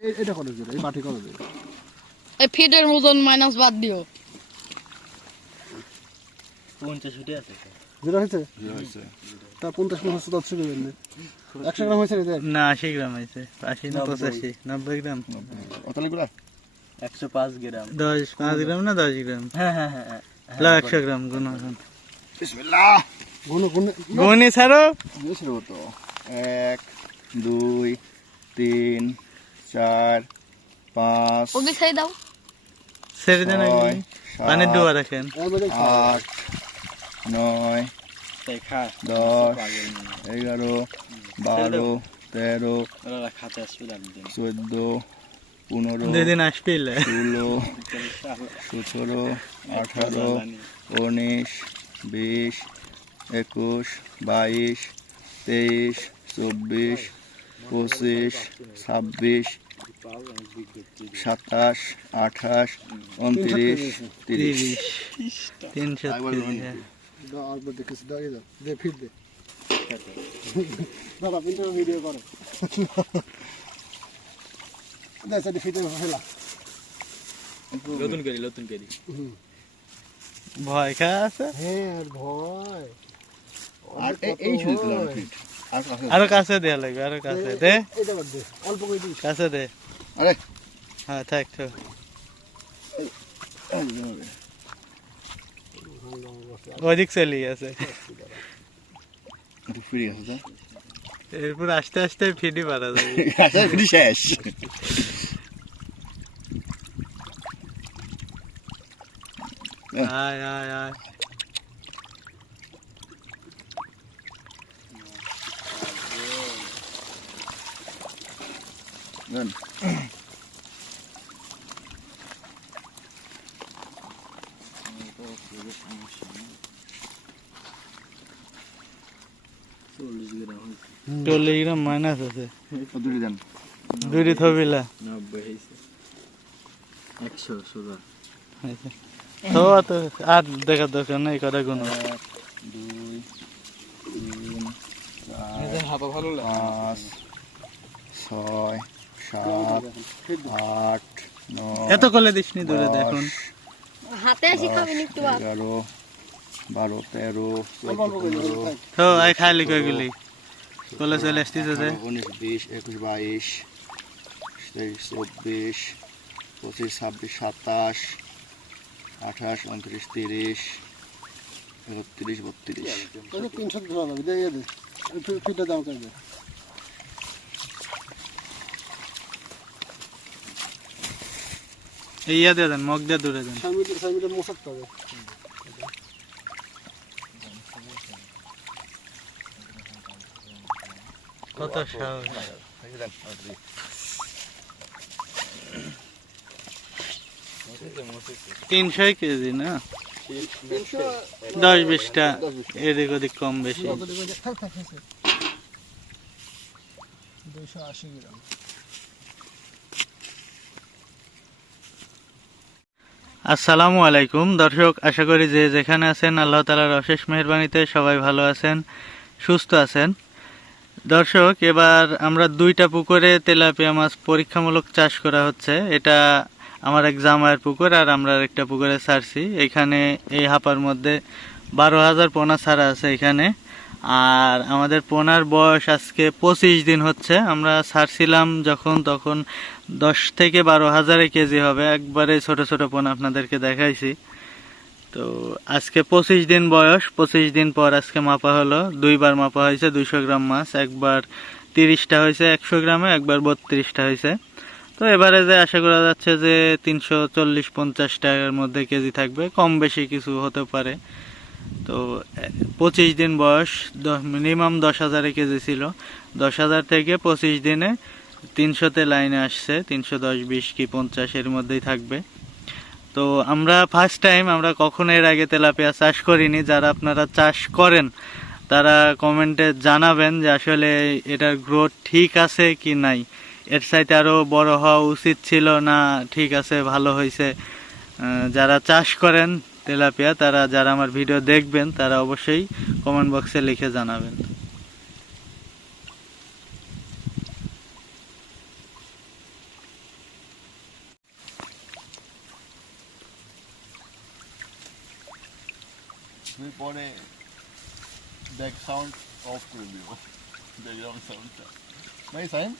এটা কত দিও, এই বাটি কত দিও? এই ফিটের ওজন মাইনাস বাদ দিও। 50 ফুটে আছে যেটা হয়েছে হইছে তা 50 তো ছিল না। 100 গ্রাম হয়েছে রে? না 80 গ্রাম হয়েছে, 80 না 85, 90 গ্রাম। অতলিগুলা 105 গ্রাম 5 গ্রাম না 10 গ্রাম? হ্যাঁ হ্যাঁ হ্যাঁ লা 100 গ্রাম গুণ এখন। বিসমিল্লাহ। গুণ গুণ গুণে ছাড়ো। বেশি হবে তো। 1 2 3 4 5 ওকে ছেড়ে দাও। ছেড়ে দেন একদম, পানি ডুবা রাখেন। 8 9 তাই খা 10 11 12 13 ওরা খাতে আসবে আমি দিন 14 15 দুদিন আসবিলে 16 17 18 19 20 21 22 23 24 25 26 27 28 29 30 330। নতুন করি ভয় খা আছে। আর এই শুনতে ফিট আরো কাছে দেয়া লাগবে, আরো কাছে দে, অল্প করে দিস। কাছে দে। আরে হ্যাঁ থাক তো। ওদিক চলে গেছে, ফ্রি আছে এরপর আস্তে আস্তে ফিডি পারা যাবে। তো ফ্রি শেষ। আয় আয় আয়। দেন চল্লিশ গ্রাম মাইনাস আছে, দুটি দেন। দুইটি থবিলা 90 হইছে 100 সোজা তো তো আর দেখার দরকার নেই, কটা গুণ। 1 2 3 4 হাতা ভালো লাগে 5 6 7 8 9 এত করলে দিসনি দূরে দেখুন। হাতে আসি খাবেন একটু আর। 11 12 13 14 তো আই খাইলি কইগুলি কলে চলে আসতেছে যে 19 20 21 22 23 24 25 26 27 28 29 30 31 32 300 ধরা যাবে দে দে ফিটা দাও করে দে। ইয়া দিয়ে দেন, মগ দিয়ে দূরে দেন। সামনে মোসাতে হবে। কত সাহস। 300 কেজি না, 10-20টা এদিক ওদিক কম বেশি। 280 গ্রাম। আসসালামু আলাইকুম দর্শক, আশা করি যে যেখানে আছেন আল্লাহ তাআলার অশেষ মেহেরবানিতে সবাই ভালো আছেন, সুস্থ আছেন। দর্শক, এবার আমরা 2টা পুকুরে তেলাপিয়া মাছ পরীক্ষামূলক চাষ করা হচ্ছে। এটা আমার এক জামাইয়ের পুকুর, আর আমরা একটা পুকুরে ছাড়ছি। এখানে এই হাপার মধ্যে 12,000 পোনা ছাড়া আছে এখানে। আর আমাদের পোনার বয়স আজকে 25 দিন হচ্ছে। আমরা ছাড়ছিলাম যখন তখন 10 থেকে 12,000 কেজি হবে, একবারে ছোট ছোট পোনা আপনাদেরকে দেখাইছি। তো আজকে 25 দিন বয়স, 25 দিন পর আজকে মাপা হলো। 2বার মাপা হয়েছে 200 গ্রাম মাছ, একবার 30টা হয়েছে 100 গ্রামে, একবার 32টা হয়েছে। তো এবারে যে আশা করা যাচ্ছে যে 340-50 টাকার মধ্যে কেজি থাকবে, কম বেশি কিছু হতে পারে। তো 25 দিন বয়স, মিনিমাম 10,000 কেজি ছিল। 10,000 থেকে 25 দিনে 300তে লাইনে আসছে, 310, 20 কি 50 এর মধ্যেই থাকবে। তো আমরা ফার্স্ট টাইম, আমরা কখনো এর আগে তেলাপিয়া চাষ করিনি। যারা আপনারা চাষ করেন তারা কমেন্টে জানাবেন যে আসলে এটার গ্রোথ ঠিক আছে কি নাই, এর চাইতে আরও বড় হওয়া উচিত ছিল না ঠিক আছে ভালো হয়েছে। যারা চাষ করেন তেলাপিয়া, তারা যারা আমার ভিডিও দেখবেন তারা অবশ্যই কমেন্ট বক্সে লিখে জানাবেন। মিনিট পরে ব্যাক সাউন্ড অফ করে দিব, ব্যাকগ্রাউন্ড সাউন্ডটা। ভাই সাইন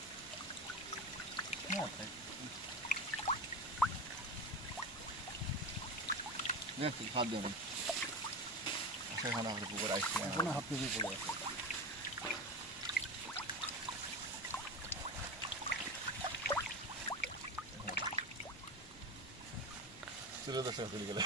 না খাদ দেবেন। সেখানে আমাদের পুকুর আইসি এখন হাফ কেজি পড়ে আছে। চলে দর্শক চলে গেলে